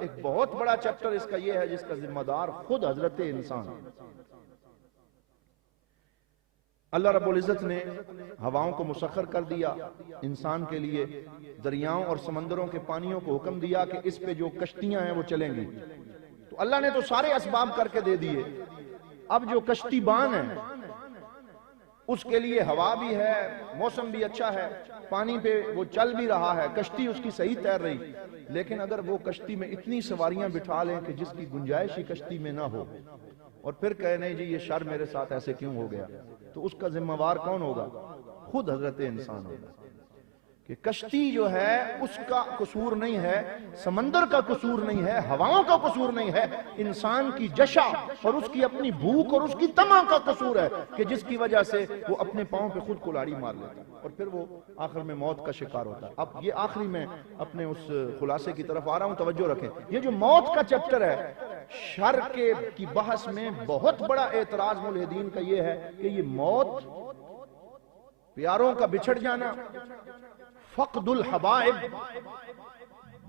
ایک بہت بڑا چیپٹر اس کا یہ ہے جس کا ذمہ دار خود حضرت انسان ہے۔ اللہ رب العزت نے ہواؤں کو مسخر کر دیا انسان کے لیے، دریاؤں اور سمندروں کے پانیوں کو حکم دیا کہ اس پہ جو کشتیاں ہیں وہ چلیں گی۔ تو اللہ نے تو سارے اسباب کر کے دے دیے، اب جو کشتی بان ہے اس کے لیے ہوا بھی ہے، موسم بھی اچھا ہے، پانی پہ وہ چل بھی رہا ہے، کشتی اس کی صحیح تیر رہی، لیکن اگر وہ کشتی میں اتنی سواریاں بٹھا لیں کہ جس کی گنجائش ہی کشتی میں نہ ہو، اور پھر کہے نہیں جی یہ شر میرے ساتھ ایسے کیوں ہو گیا، تو اس کا ذمہ وار کون ہوگا؟ خود حضرت انسان ہوگا۔ کہ کشتی جو ہے اس کا قصور نہیں ہے، سمندر کا قصور نہیں ہے، ہواؤں کا قصور نہیں ہے، انسان کی جشا اور اس کی اپنی بھوک اور اس کی طمع کا قصور ہے کہ جس کی وجہ سے وہ اپنے پاؤں پہ خود کلاڑی مار لیتا ہے اور پھر وہ آخر میں موت کا شکار ہوتا ہے۔ اب یہ آخری میں اپنے اس خلاصے کی طرف آ رہا ہوں، توجہ رکھیں۔ یہ جو موت کا چیپٹر ہے، شر کی بحث میں بہت بڑا اعتراض ملحدین کا یہ ہے کہ یہ موت، پیاروں کا بچھڑ جانا، فقد الحبائب،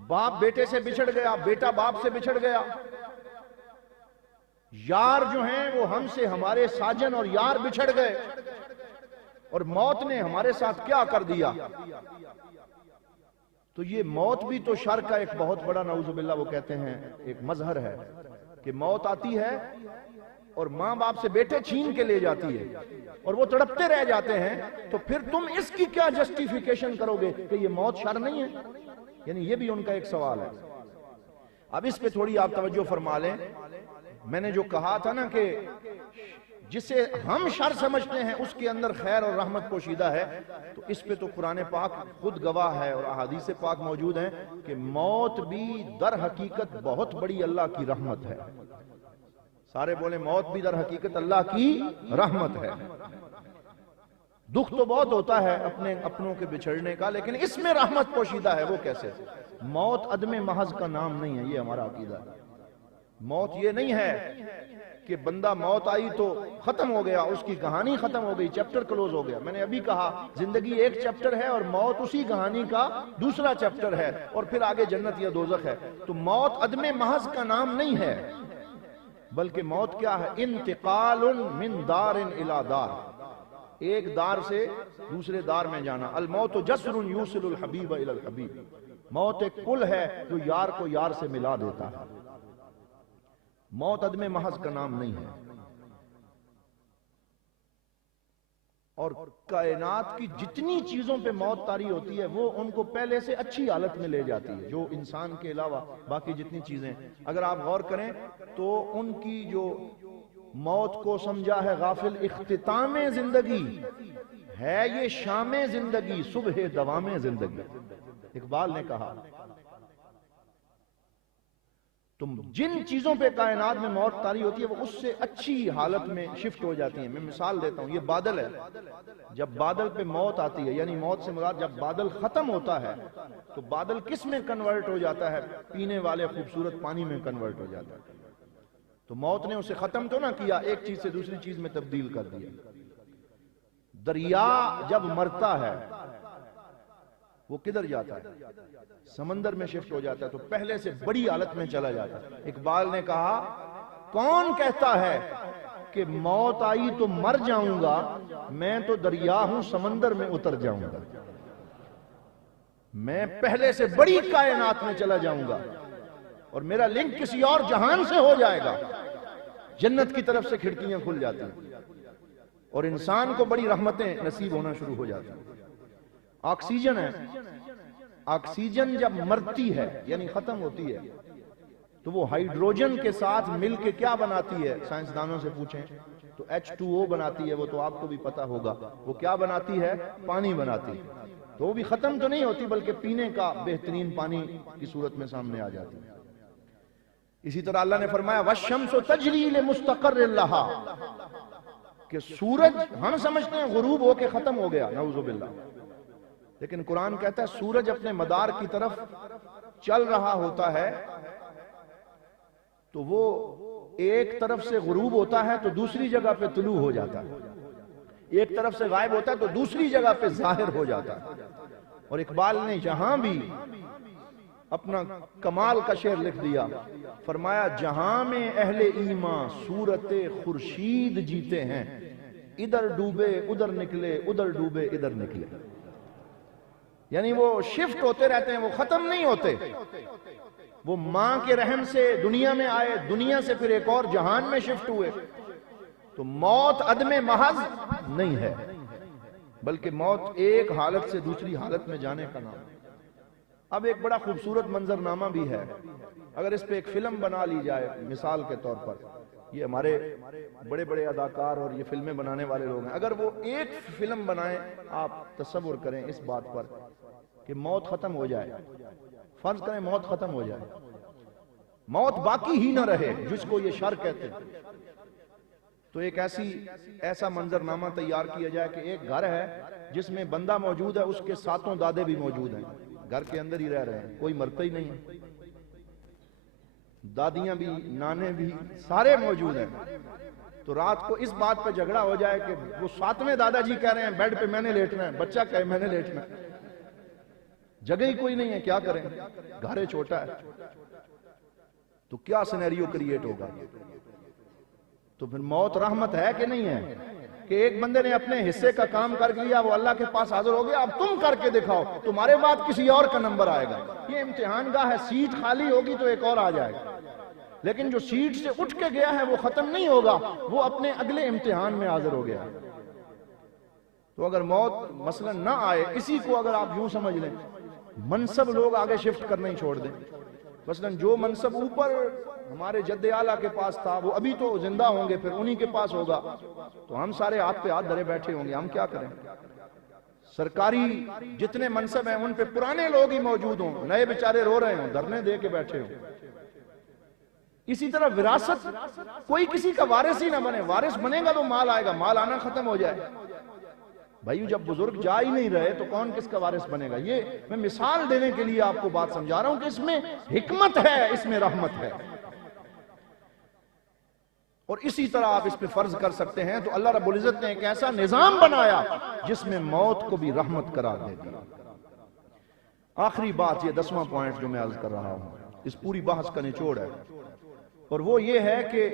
باپ بیٹے سے بچھڑ گیا، بیٹا باپ سے بچھڑ گیا، یار جو ہیں وہ ہم سے، ہمارے ساجن اور یار بچھڑ گئے، اور موت نے ہمارے ساتھ کیا کر دیا۔ تو یہ موت بھی تو شر کا ایک بہت بڑا، نعوذ باللہ وہ کہتے ہیں ایک مظہر ہے کہ موت آتی ہے اور ماں باپ سے بیٹے چھین کے لے جاتی ہے اور وہ تڑپتے رہ جاتے ہیں، تو پھر تم اس کی کیا جسٹیفیکیشن کرو گے کہ یہ موت شر نہیں ہے؟ یعنی یہ بھی ان کا ایک سوال ہے۔ اب اس پہ تھوڑی آپ توجہ فرما لیں۔ میں نے جو کہا تھا نا کہ جسے ہم شر سمجھتے ہیں اس کے اندر خیر اور رحمت پوشیدہ ہے، تو اس پہ تو قرآن پاک خود گواہ ہے اور احادیث پاک موجود ہیں کہ موت بھی در حقیقت بہت بڑی اللہ کی رحمت ہے۔ سارے بولیں موت بھی در حقیقت اللہ کی رحمت ہے۔ دکھ تو بہت ہوتا ہے اپنے اپنوں کے بچھڑنے کا، لیکن اس میں رحمت پوشیدہ ہے۔ وہ کیسے؟ موت عدم محض کا نام نہیں ہے، یہ ہمارا عقیدہ ہے۔ موت یہ نہیں ہے کہ بندہ موت آئی تو ختم ہو گیا، اس کی کہانی ختم ہو گئی، چیپٹر کلوز ہو گیا۔ میں نے ابھی کہا زندگی ایک چیپٹر ہے اور موت اسی کہانی کا دوسرا چیپٹر ہے، اور پھر آگے جنت یا دوزخ ہے۔ تو موت عدم محض کا نام نہیں ہے، بلکہ موت کیا ہے؟ انتقال من دار الى دار، ایک دار سے دوسرے دار میں جانا۔ الموت جسر یوصل الحبیب الى الحبیب، موت ایک پل ہے جو یار کو یار سے ملا دیتا ہے۔ موت عدم محض کا نام نہیں ہے۔ اور کائنات کی جتنی چیزوں پہ موت طاری ہوتی ہے وہ ان کو پہلے سے اچھی حالت میں لے جاتی ہے، جو انسان کے علاوہ باقی جتنی چیزیں، اگر آپ غور کریں تو ان کی جو موت کو سمجھا ہے غافل اختتام زندگی ہے، یہ شام زندگی صبح دوام زندگی۔ اقبال نے کہا تم جن چیزوں پہ کائنات میں موت طاری ہوتی ہے وہ اس سے اچھی حالت میں شفٹ ہو جاتی ہیں۔ میں مثال دیتا ہوں، یہ بادل ہے، جب بادل پہ موت آتی ہے، یعنی موت سے مراد جب بادل ختم ہوتا ہے تو بادل کس میں کنورٹ ہو جاتا ہے؟ پینے والے خوبصورت پانی میں کنورٹ ہو جاتا ہے۔ تو موت نے اسے ختم تو نہ کیا، ایک چیز سے دوسری چیز میں تبدیل کر دیا۔ دریا جب مرتا ہے وہ کدھر جاتا ہے؟ سمندر میں شفٹ ہو جاتا ہے، تو پہلے سے بڑی حالت میں چلا جاتا ہے۔ اقبال نے کہا کون کہتا ہے کہ موت آئی تو مر جاؤں گا، میں تو دریا ہوں سمندر میں اتر جاؤں گا، میں پہلے سے بڑی کائنات میں چلا جاؤں گا اور میرا لنک کسی اور جہان سے ہو جائے گا۔ جنت کی طرف سے کھڑکیاں کھل جاتی ہیں اور انسان کو بڑی رحمتیں نصیب ہونا شروع ہو جاتی ہیں۔ آکسیجن ہے، آکسیجن جب مرتی ہے یعنی ختم ہوتی ہے تو وہ ہائیڈروجن کے ساتھ مل کے کیا بناتی ہے؟ سائنسدانوں سے پوچھیں تو H2O بناتی ہے، وہ تو آپ کو بھی پتا ہوگا۔ وہ کیا بناتی ہے؟ پانی بناتی ہے۔ تو وہ بھی ختم تو نہیں ہوتی بلکہ پینے کا بہترین پانی کی صورت میں سامنے آ جاتی ہے۔ اسی طرح اللہ نے فرمایا وَالشَّمْسُ تَجْرِي لِمُسْتَقَرٍّ لَهَا، کہ سورج ہم سمجھتے ہیں غروب ہو کے ختم ہو گیا، نعوذ باللہ، لیکن قرآن کہتا ہے سورج اپنے مدار کی طرف چل رہا ہوتا ہے تو وہ ایک طرف سے غروب ہوتا ہے تو دوسری جگہ پہ طلوع ہو جاتا ہے، ایک طرف سے غائب ہوتا ہے تو دوسری جگہ پہ ظاہر ہو جاتا ہے۔ اور اقبال نے یہاں بھی اپنا کمال کا شعر لکھ دیا، فرمایا جہاں میں اہل ایمان صورت خورشید جیتے ہیں، ادھر ڈوبے ادھر نکلے ادھر ڈوبے ادھر نکلے. یعنی وہ شفٹ ہوتے رہتے ہیں، وہ ختم نہیں ہوتے. وہ ماں کے رحم سے دنیا میں آئے، دنیا سے پھر ایک اور جہان میں شفٹ ہوئے. تو موت عدم محض نہیں ہے، بلکہ موت ایک حالت سے دوسری حالت میں جانے کا نام. اب ایک بڑا خوبصورت منظرنامہ بھی ہے، اگر اس پہ ایک فلم بنا لی جائے مثال کے طور پر، یہ ہمارے بڑے بڑے اداکار اور یہ فلمیں بنانے والے لوگ ہیں، اگر وہ ایک فلم بنائیں، آپ تصور کریں اس بات پر کہ موت ختم ہو جائے، فرض کریں موت ختم ہو جائے، موت باقی ہی نہ رہے جس کو یہ شر کہتے ہیں، تو ایک ایسا منظرنامہ تیار کیا جائے کہ ایک گھر ہے جس میں بندہ موجود ہے، اس کے 7 دادے بھی موجود ہیں، گھر کے اندر ہی رہ رہے ہیں، کوئی مرتا ہی نہیں ہے، دادیاں بھی نانے بھی سارے موجود ہیں. تو رات کو اس بات پہ جھگڑا ہو جائے کہ وہ 7ویں دادا جی کہہ رہے ہیں بیڈ پہ میں نے لیٹنا ہے، بچہ کہے میں نے لیٹنا ہے، جگہ ہی کوئی نہیں ہے، کیا کریں، گھر چھوٹا ہے، تو کیا سینیریو کریٹ ہوگا. تو پھر موت رحمت ہے کہ نہیں ہے کہ ایک بندے نے اپنے حصے کا کام کر لیا، وہ اللہ کے پاس حاضر ہو گیا، اب تم کر کے دکھاؤ، تمہارے بعد کسی اور کا نمبر آئے گا. یہ امتحان گاہ ہے، سیٹ خالی ہوگی تو ایک اور آ جائے گا، لیکن جو سیٹ سے اٹھ کے گیا ہے وہ ختم نہیں ہوگا، وہ اپنے اگلے امتحان میں حاضر ہو گیا. تو اگر موت مثلا نہ آئے، اسی کو اگر آپ یوں سمجھ لیں، منصب لوگ آگے شفٹ کرنا ہی چھوڑ دیں. مثلا جو منصب اوپر ہمارے جد اعلیٰ کے پاس تھا وہ ابھی تو زندہ ہوں گے، پھر انہی کے پاس ہوگا، تو ہم سارے ہاتھ پہ ہاتھ دھرے بیٹھے ہوں گے، ہم کیا کریں. سرکاری جتنے منصب ہیں ان پہ پرانے لوگ ہی موجود ہوں، نئے بیچارے رو رہے ہوں، دھرنے دے کے بیٹھے ہوں. اسی طرح وراثت، کوئی کسی کا وارث ہی نہ بنے، وارث بنے گا تو مال آئے گا، مال آنا ختم ہو جائے. بھائی جب بزرگ جا ہی نہیں رہے تو کون کس کا وارث بنے گا. یہ میں مثال دینے کے لیے آپ کو بات سمجھا رہا ہوں کہ اس میں حکمت ہے، اس میں رحمت ہے. اور اسی طرح آپ اس پہ فرض کر سکتے ہیں تو اللہ رب العزت نے ایک ایسا نظام بنایا جس میں موت کو بھی رحمت قرار دے دیا. آخری بات، یہ 10واں پوائنٹ جو میں عرض کر رہا ہوں، اس پوری بحث کا نچوڑ ہے، اور وہ یہ ہے کہ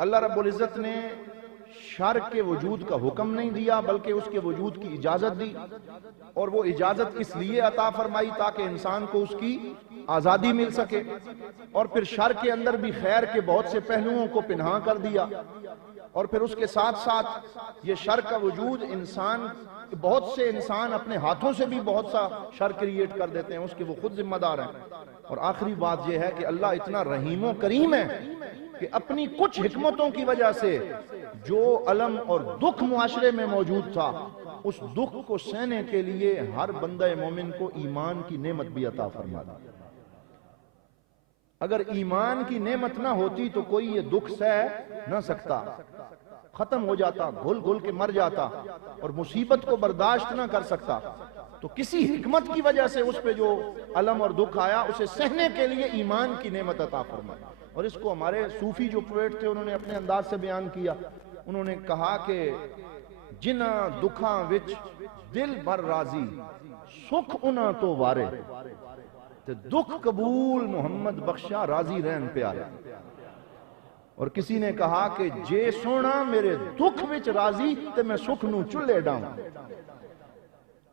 اللہ رب العزت نے شر کے وجود کا حکم نہیں دیا بلکہ اس کے وجود کی اجازت دی، اور وہ اجازت اس لیے عطا فرمائی تاکہ انسان کو اس کی آزادی مل سکے. اور پھر شر کے اندر بھی خیر کے بہت سے پہلوؤں کو پنہاں کر دیا، اور پھر اس کے ساتھ ساتھ یہ شر کا وجود بہت سے انسان اپنے ہاتھوں سے بھی بہت سا شر کریٹ کر دیتے ہیں، اس کے وہ خود ذمہ دار ہیں. اور آخری بات یہ ہے کہ اللہ اتنا رحیم و کریم ہے کہ اپنی کچھ حکمتوں کی وجہ سے جو علم اور دکھ معاشرے میں موجود تھا، اس دکھ کو سہنے کے لیے ہر بندہ مومن کو ایمان کی نعمت بھی عطا فرما دی. اگر ایمان کی نعمت نہ ہوتی تو کوئی یہ دکھ سہ نہ سکتا، ختم ہو جاتا، گھل گھل کے مر جاتا، اور مصیبت کو برداشت نہ کر سکتا. تو کسی حکمت کی وجہ سے اس پہ جو علم اور دکھ آیا اسے سہنے کے لیے ایمان کی نعمت عطا فرمائی. اور اس کو ہمارے صوفی جو پویٹ تھے انہوں نے اپنے انداز سے بیان کیا. انہوں نے کہا کہ جنہ دکھاں وچ دل بر راضی، سکھ انہاں تو وارے، تے دکھ قبول محمد بخشا راضی رہن پیارے. اور کسی نے کہا کہ جے سونا میرے دکھ وچ راضی تے میں سکھ نو چلے ڈاؤں.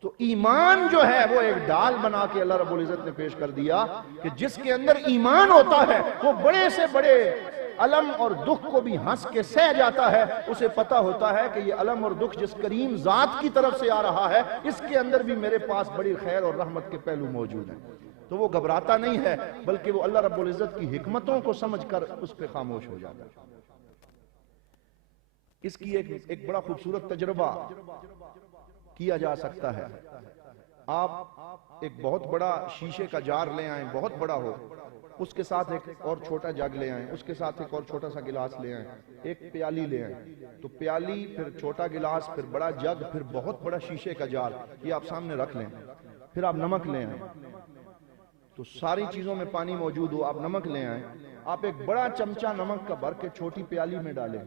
تو ایمان جو ہے وہ ایک ڈال بنا کے اللہ رب العزت نے پیش کر دیا کہ جس کے اندر ایمان ہوتا ہے وہ بڑے سے بڑے علم اور دکھ کو بھی ہنس کے سہ جاتا ہے. اسے پتا ہوتا ہے کہ یہ علم اور دکھ جس کریم ذات کی طرف سے آ رہا ہے، اس کے اندر بھی میرے پاس بڑی خیر اور رحمت کے پہلو موجود ہیں. تو وہ گھبراتا نہیں ہے بلکہ وہ اللہ رب العزت کی حکمتوں کو سمجھ کر اس پہ خاموش ہو جاتا ہے. اس کی ایک بڑا خوبصورت تجربہ کیا جا سکتا ہے. آپ ایک بہت بڑا شیشے کا جار لے آئیں، بہت بڑا ہو، اس کے ساتھ ایک اور چھوٹا جگ لے آئیں، اس کے ساتھ ایک اور چھوٹا سا گلاس لے آئیں، ایک پیالی لے آئیں. تو پیالی، پھر چھوٹا گلاس، پھر بڑا جگ، پھر بہت بڑا شیشے کا جار، یہ آپ سامنے رکھ لیں. پھر آپ نمک لے آئیں. تو ساری چیزوں میں پانی موجود ہو، آپ نمک لے آئیں. آپ ایک بڑا چمچہ نمک کا بھر کے چھوٹی پیالی میں ڈالیں،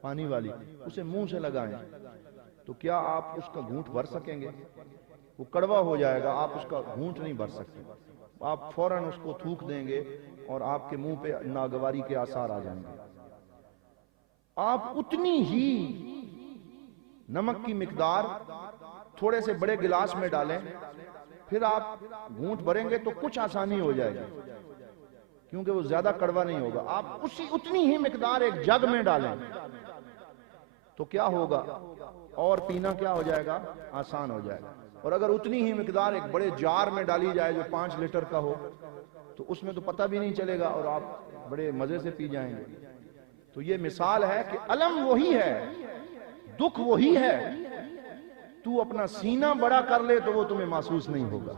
پانی والی، اسے منہ سے لگائیں. تو کیا آپ اس کا گھونٹ بھر سکیں گے؟ وہ کڑوا ہو جائے گا، آپ اس کا گھونٹ نہیں بھر سکتے، آپ فوراً اس کو تھوک دیں گے اور آپ کے منہ پہ ناگواری کے آثار آ جائیں گے۔ آپ اتنی ہی نمک کی مقدار تھوڑے سے بڑے گلاس میں ڈالیں، پھر آپ گھونٹ بھریں گے تو کچھ آسانی ہو جائے گی، کیونکہ وہ زیادہ کڑوا نہیں ہوگا۔ آپ اتنی ہی مقدار ایک جگ میں ڈالیں تو کیا ہوگا، اور پینا کیا ہو جائے گا، آسان ہو جائے گا۔ اور اگر اتنی ہی مقدار ایک بڑے جار میں ڈالی جائے جو 5 لیٹر کا ہو تو اس میں تو پتہ بھی نہیں چلے گا اور آپ بڑے مزے سے پی جائیں گے۔ تو یہ مثال ہے کہ علم وہی ہے، دکھ وہی ہے، تو اپنا سینہ بڑا کر لے تو وہ تمہیں محسوس نہیں ہوگا۔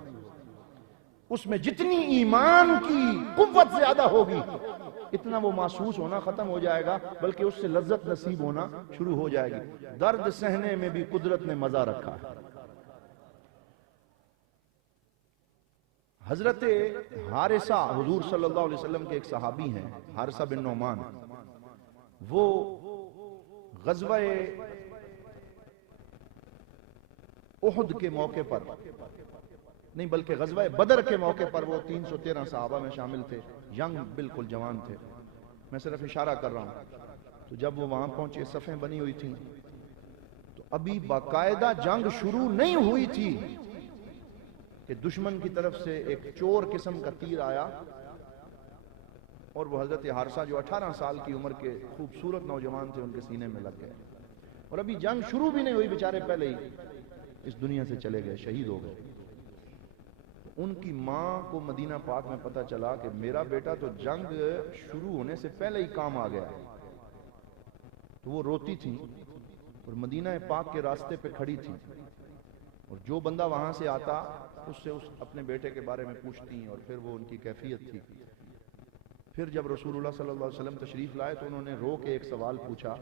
اس میں جتنی ایمان کی قوت زیادہ ہوگی اتنا وہ محسوس ہونا ختم ہو جائے گا، بلکہ اس سے لذت نصیب ہونا شروع ہو جائے گی۔ درد سہنے میں بھی قدرت نے مزہ رکھا ہے۔ حضرت حارثہ حضور صلی اللہ علیہ وسلم کے ایک صحابی ہیں، حارثہ بن نعمان، وہ غزوہ احد کے موقع پر نہیں بلکہ غزوہ بدر کے موقع پر وہ 313 صحابہ میں شامل تھے، ینگ بالکل جوان تھے، میں صرف اشارہ کر رہا ہوں۔ تو جب وہ وہاں پہنچے صفیں بنی ہوئی تھیں تو ابھی باقاعدہ جنگ شروع نہیں ہوئی تھی کہ دشمن کی طرف سے ایک چور قسم کا تیر آیا اور وہ حضرت حارثہ جو 18 سال کی عمر کے خوبصورت نوجوان تھے ان کے سینے میں لگ گئے، اور ابھی جنگ شروع بھی نہیں ہوئی، بیچارے پہلے ہی اس دنیا سے چلے گئے، شہید ہو گئے۔ ان کی ماں کو مدینہ پاک میں پتہ چلا کہ میرا بیٹا تو جنگ شروع ہونے سے پہلے ہی کام آ گیا، تو وہ روتی تھی اور مدینہ پاک کے راستے پہ کھڑی تھی، اور جو بندہ وہاں سے آتا اس سے اپنے بیٹے کے بارے میں پوچھتی، اور پھر وہ ان کی کیفیت تھی۔ پھر جب رسول اللہ صلی اللہ علیہ وسلم تشریف لائے تو انہوں نے رو کے ایک سوال پوچھا،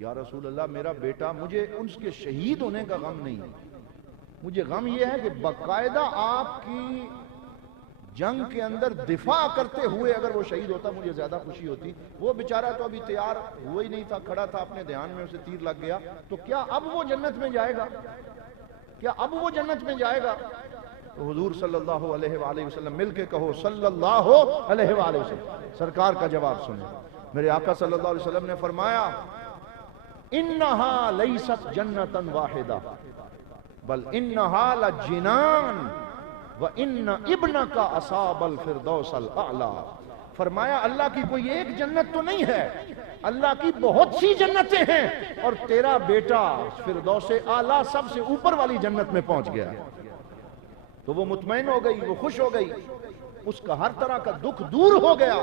یا رسول اللہ میرا بیٹا، مجھے اس کے شہید ہونے کا غم نہیں ہے، مجھے غم یہ ہے کہ باقاعدہ آپ کی جنگ کے اندر دفاع کرتے ہوئے اگر وہ شہید ہوتا مجھے زیادہ خوشی ہوتی۔ وہ بیچارہ تو ابھی تیار ہوا ہی نہیں تھا، کھڑا تھا، اپنے دھیان میں اسے تیر لگ گیا، تو کیا اب وہ جنت میں جائے گا؟ کیا اب وہ جنت میں جائے گا؟ تو حضور صلی اللہ علیہ وآلہ وسلم، مل کے کہو صلی اللہ علیہ وآلہ وسلم، سرکار کا جواب سنیں۔ میرے آقا صلی اللہ علیہ وسلم نے فرمایا، انہا لیست جنتا واحدہ بل انہا لجنان وان ابنک اصاب الفردوس الاعلی۔ فرمایا اللہ کی کوئی ایک جنت تو نہیں ہے، اللہ کی بہت سی جنتیں ہیں، اور تیرا بیٹا فردوس اعلی سب سے اوپر والی جنت میں پہنچ گیا۔ تو وہ مطمئن ہو گئی، وہ خوش ہو گئی، اس کا ہر طرح کا دکھ دور ہو گیا۔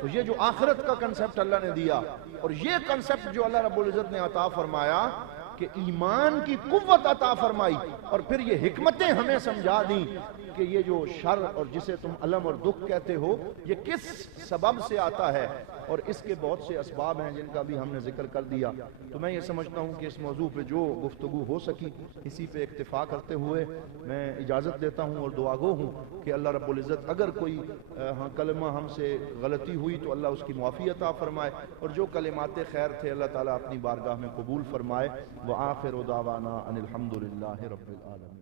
تو یہ جو آخرت کا کنسپٹ اللہ نے دیا، اور یہ کنسپٹ جو اللہ رب العزت نے عطا فرمایا کہ ایمان کی قوت عطا فرمائی، اور پھر یہ حکمتیں ہمیں سمجھا دیں کہ یہ جو شر اور جسے تم علم اور دکھ کہتے ہو یہ کس سبب سے آتا ہے، اور اس کے بہت سے اسباب ہیں جن کا بھی ہم نے ذکر کر دیا۔ تو میں یہ سمجھتا ہوں کہ اس موضوع پہ جو گفتگو ہو سکی اسی پہ اکتفا کرتے ہوئے میں اجازت دیتا ہوں، اور دعا گو ہوں کہ اللہ رب العزت اگر کوئی کلمہ ہم سے غلطی ہوئی تو اللہ اس کی معافی عطا فرمائے، اور جو کلمات خیر تھے اللہ تعالیٰ اپنی بارگاہ میں قبول فرمائے۔ وآخر دعوانا ان الحمد للہ رب العالمین۔